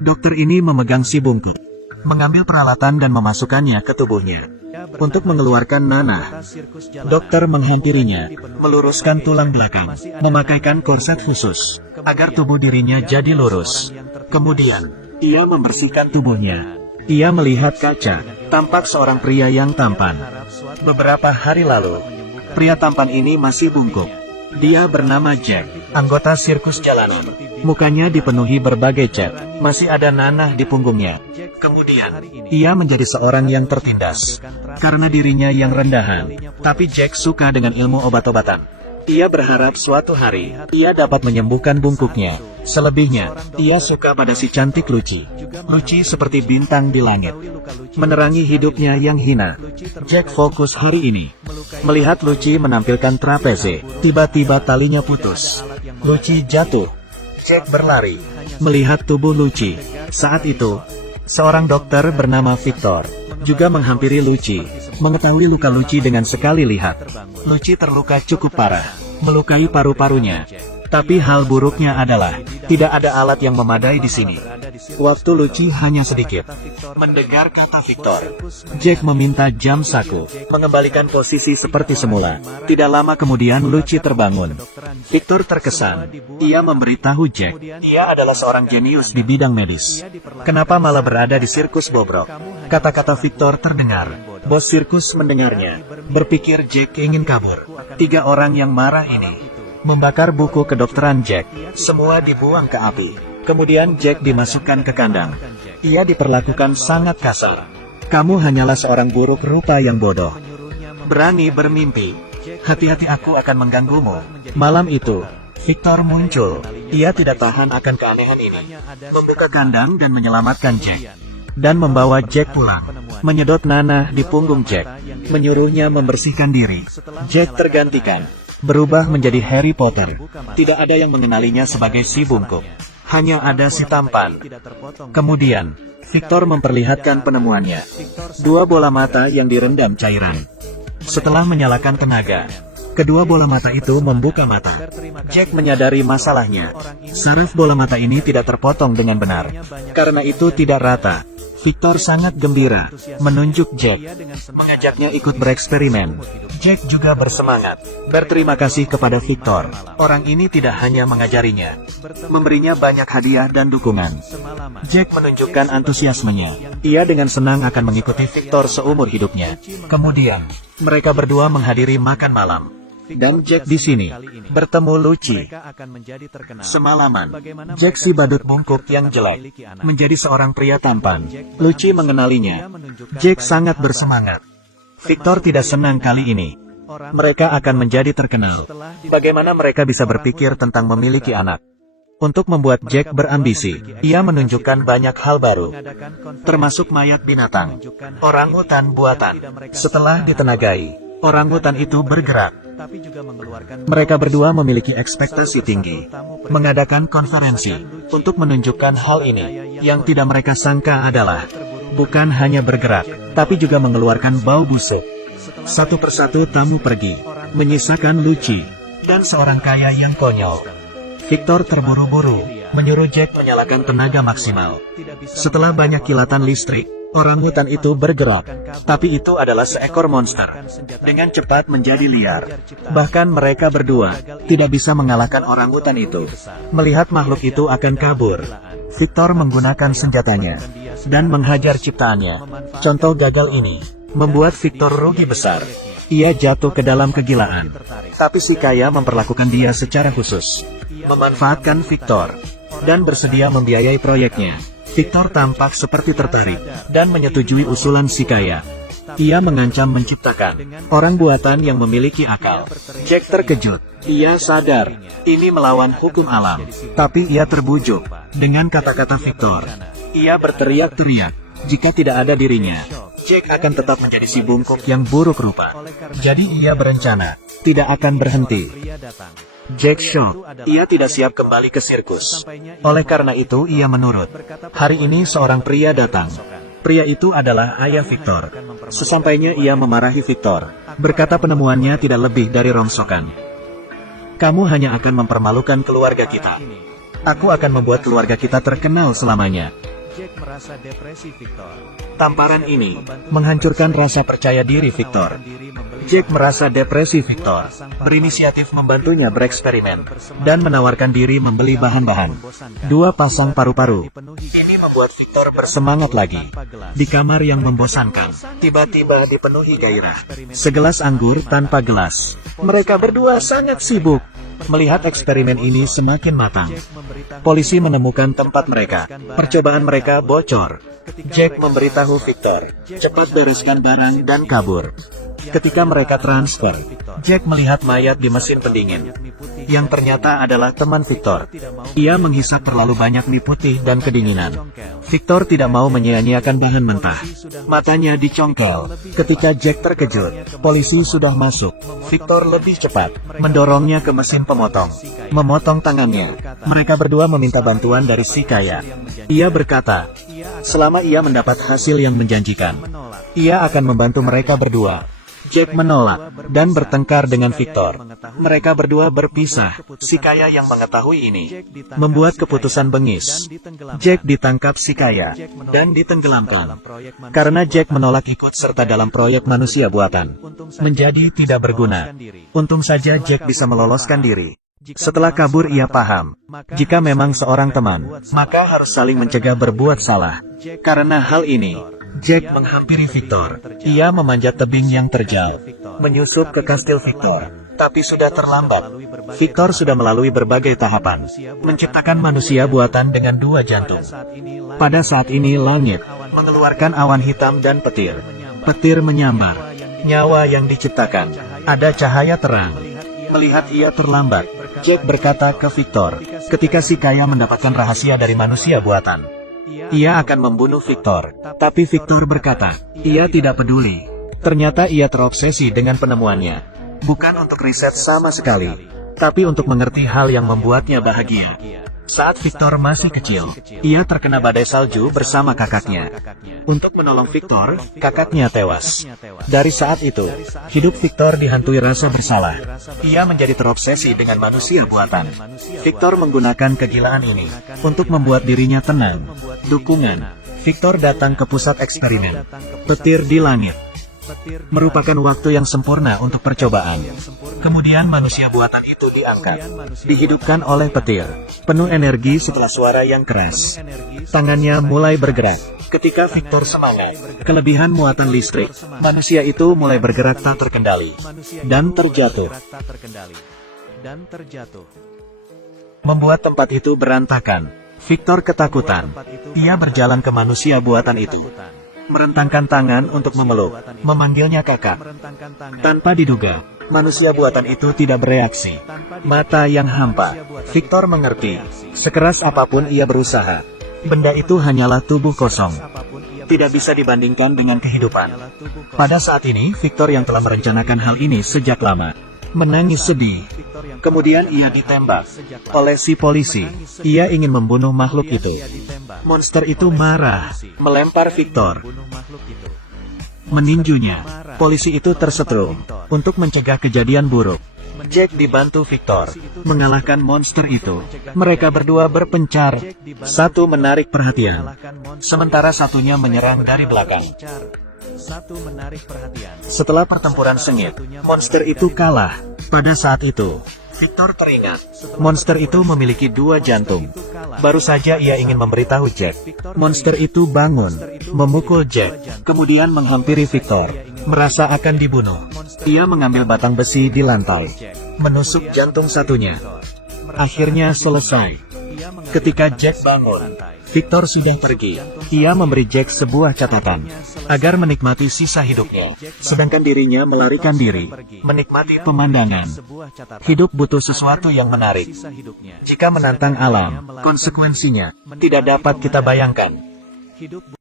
Dokter ini memegang si bungkuk, mengambil peralatan dan memasukkannya ke tubuhnya. Untuk mengeluarkan nanah, dokter menghampirinya, meluruskan tulang belakang, memakaikan korset khusus, agar tubuh dirinya jadi lurus. Kemudian, ia membersihkan tubuhnya. Ia melihat kaca, tampak seorang pria yang tampan. Beberapa hari lalu, pria tampan ini masih bungkuk. Dia bernama Jack, anggota sirkus jalanan. Mukanya dipenuhi berbagai cat, masih ada nanah di punggungnya. Kemudian, ia menjadi seorang yang tertindas, karena dirinya yang rendahan. Tapi Jack suka dengan ilmu obat-obatan. Ia berharap suatu hari, ia dapat menyembuhkan bungkuknya. Selebihnya, ia suka pada si cantik Lucy. Lucy seperti bintang di langit, menerangi hidupnya yang hina. Jack fokus hari ini, melihat Lucy menampilkan trapeze. Tiba-tiba talinya putus. Lucy jatuh. Jack berlari, melihat tubuh Lucy. Saat itu, seorang dokter bernama Victor juga menghampiri Lucy, mengetahui luka Lucy dengan sekali lihat. Lucy terluka cukup parah, melukai paru-parunya. Tapi hal buruknya adalah, tidak ada alat yang memadai di sini. Waktu Lucy hanya sedikit. Mendengar kata Victor, Jack meminta jam saku, mengembalikan posisi seperti semula. Tidak lama kemudian Lucy terbangun. Victor terkesan. Ia memberitahu Jack, ia adalah seorang jenius di bidang medis. Kenapa malah berada di sirkus bobrok? Kata-kata Victor terdengar. Bos sirkus mendengarnya, berpikir Jack ingin kabur. 3 orang yang marah ini membakar buku kedokteran Jack. Semua dibuang ke api. Kemudian Jack dimasukkan ke kandang. Ia diperlakukan sangat kasar. Kamu hanyalah seorang buruk rupa yang bodoh. Berani bermimpi. Hati-hati, aku akan mengganggumu. Malam itu, Victor muncul. Ia tidak tahan akan keanehan ini. Membuka kandang dan menyelamatkan Jack. Dan membawa Jack pulang. Menyedot nanah di punggung Jack. Menyuruhnya membersihkan diri. Jack tergantikan, berubah menjadi Harry Potter. Tidak ada yang mengenalinya sebagai si bungkuk. Hanya ada si tampan. Kemudian, Victor memperlihatkan penemuannya. 2 bola mata yang direndam cairan. Setelah menyalakan tenaga, kedua bola mata itu membuka mata. Jack menyadari masalahnya. Saraf bola mata ini tidak terpotong dengan benar. Karena itu tidak rata. Victor sangat gembira, menunjuk Jack, mengajaknya ikut bereksperimen. Jack juga bersemangat, berterima kasih kepada Victor. Orang ini tidak hanya mengajarinya, memberinya banyak hadiah dan dukungan. Jack menunjukkan antusiasmenya. Ia dengan senang akan mengikuti Victor seumur hidupnya. Kemudian, mereka berdua menghadiri makan malam. Dan Jack di sini bertemu Lucy. Semalaman, Jack si badut bungkuk yang jelek menjadi seorang pria tampan. Lucy mengenalinya. Jack sangat bersemangat. Victor tidak senang kali ini. Mereka akan menjadi terkenal. Bagaimana mereka bisa berpikir tentang memiliki anak? Untuk membuat Jack berambisi, ia menunjukkan banyak hal baru, termasuk mayat binatang, orangutan buatan. Setelah ditenagai, orangutan itu bergerak. Mereka berdua memiliki ekspektasi tinggi, mengadakan konferensi untuk menunjukkan hal ini. Yang tidak mereka sangka adalah, bukan hanya bergerak, tapi juga mengeluarkan bau busuk. Satu persatu tamu pergi, menyisakan Lucy dan seorang kaya yang konyol. Victor terburu-buru, menyuruh Jack menyalakan tenaga maksimal. Setelah banyak kilatan listrik, orangutan itu bergerak, tapi itu adalah seekor monster. Dengan cepat menjadi liar. Bahkan mereka berdua tidak bisa mengalahkan orangutan itu. Melihat makhluk itu akan kabur, Victor menggunakan senjatanya dan menghajar ciptaannya. Contoh gagal ini membuat Victor rugi besar. Ia jatuh ke dalam kegilaan. Tapi si kaya memperlakukan dia secara khusus, memanfaatkan Victor, dan bersedia membiayai proyeknya. Victor tampak seperti tertarik, dan menyetujui usulan si kaya. Ia mengancam menciptakan orang buatan yang memiliki akal. Jack terkejut. Ia sadar, ini melawan hukum alam. Tapi ia terbujuk dengan kata-kata Victor. Ia berteriak-teriak, jika tidak ada dirinya, Jack akan tetap menjadi si bungkuk yang buruk rupa. Jadi ia berencana, tidak akan berhenti. Jack shock. Ia tidak siap kembali ke sirkus. Oleh karena itu ia menurut. Hari ini seorang pria datang. Pria itu adalah ayah Victor. Sesampainya ia memarahi Victor, berkata penemuannya tidak lebih dari rongsokan. Kamu hanya akan mempermalukan keluarga kita. Aku akan membuat keluarga kita terkenal selamanya. Jack merasa depresi Victor. Tamparan ini menghancurkan rasa percaya diri Victor. Jack merasa depresi Victor, berinisiatif membantunya bereksperimen, dan menawarkan diri membeli bahan-bahan. Dua pasang paru-paru. Ini membuat Victor bersemangat lagi. Di kamar yang membosankan, tiba-tiba dipenuhi gairah. Segelas anggur tanpa gelas. Mereka berdua sangat sibuk. Melihat eksperimen ini semakin matang, polisi menemukan tempat mereka. Percobaan mereka bocor. Jack memberitahu Victor, cepat bereskan barang dan kabur. Ketika mereka transfer, Jack melihat mayat di mesin pendingin, yang ternyata adalah teman Victor. Ia menghisap terlalu banyak mie putih dan kedinginan. Victor tidak mau menyia-nyiakan bahan mentah. Matanya dicongkel. Ketika Jack terkejut, polisi sudah masuk. Victor lebih cepat, mendorongnya ke mesin pemotong, memotong tangannya. Mereka berdua meminta bantuan dari si kaya. Ia berkata, selama ia mendapat hasil yang menjanjikan, ia akan membantu mereka berdua. Jack menolak, dan bertengkar dengan Victor. Mereka berdua berpisah. Si kaya yang mengetahui ini, membuat keputusan bengis. Jack ditangkap si kaya, dan ditenggelamkan. Karena Jack menolak ikut serta dalam proyek manusia buatan, menjadi tidak berguna. Untung saja Jack bisa meloloskan diri. Setelah kabur ia paham, jika memang seorang teman, maka harus saling mencegah berbuat salah. Karena hal ini, Jack menghampiri Victor. Ia memanjat tebing yang terjal, menyusup ke kastil Victor. Tapi sudah terlambat. Victor sudah melalui berbagai tahapan, menciptakan manusia buatan dengan dua jantung. Pada saat ini langit mengeluarkan awan hitam dan petir. Petir menyambar. Nyawa yang diciptakan. Ada cahaya terang. Melihat ia terlambat, Jack berkata ke Victor, ketika si kaya mendapatkan rahasia dari manusia buatan, ia akan membunuh Victor. Tapi Victor berkata, ia tidak peduli. Ternyata ia terobsesi dengan penemuannya. Bukan untuk riset sama sekali, tapi untuk mengerti hal yang membuatnya bahagia. Saat Victor masih kecil, ia terkena badai salju bersama kakaknya. Untuk menolong Victor, kakaknya tewas. Dari saat itu, hidup Victor dihantui rasa bersalah. Ia menjadi terobsesi dengan manusia buatan. Victor menggunakan kegilaan ini untuk membuat dirinya tenang. Dukungan. Victor datang ke pusat eksperimen. Petir di langit. Merupakan waktu yang sempurna untuk percobaan. Kemudian manusia buatan itu diangkat, dihidupkan oleh petir, penuh energi setelah suara yang keras. Tangannya mulai bergerak. Ketika Victor semangat, kelebihan muatan listrik, manusia itu mulai bergerak tak terkendali, dan terjatuh. Membuat tempat itu berantakan. Victor ketakutan. Ia berjalan ke manusia buatan itu, merentangkan tangan untuk memeluk, memanggilnya kakak. Tanpa diduga, manusia buatan itu tidak bereaksi. Mata yang hampa. Victor mengerti, sekeras apapun ia berusaha, benda itu hanyalah tubuh kosong. Tidak bisa dibandingkan dengan kehidupan. Pada saat ini, Victor yang telah merencanakan hal ini sejak lama, menangis sedih. Kemudian ia ditembak oleh si polisi. Ia ingin membunuh makhluk itu. Monster itu marah, melempar Victor, meninjunya. Polisi itu tersetrum. Untuk mencegah kejadian buruk, Jack dibantu Victor mengalahkan monster itu. Mereka berdua berpencar. Satu menarik perhatian, sementara satunya menyerang dari belakang. Setelah pertempuran sengit, monster itu kalah. Pada saat itu, Victor teringat, monster itu memiliki dua jantung. Baru saja ia ingin memberitahu Jack. Monster itu bangun, memukul Jack, kemudian menghampiri Victor, merasa akan dibunuh. Ia mengambil batang besi di lantai, menusuk jantung satunya. Akhirnya selesai. Ketika Jack bangun, Victor sudah pergi. Ia memberi Jack sebuah catatan, agar menikmati sisa hidupnya, sedangkan dirinya melarikan diri, menikmati pemandangan. Hidup butuh sesuatu yang menarik. Jika menantang alam, konsekuensinya tidak dapat kita bayangkan.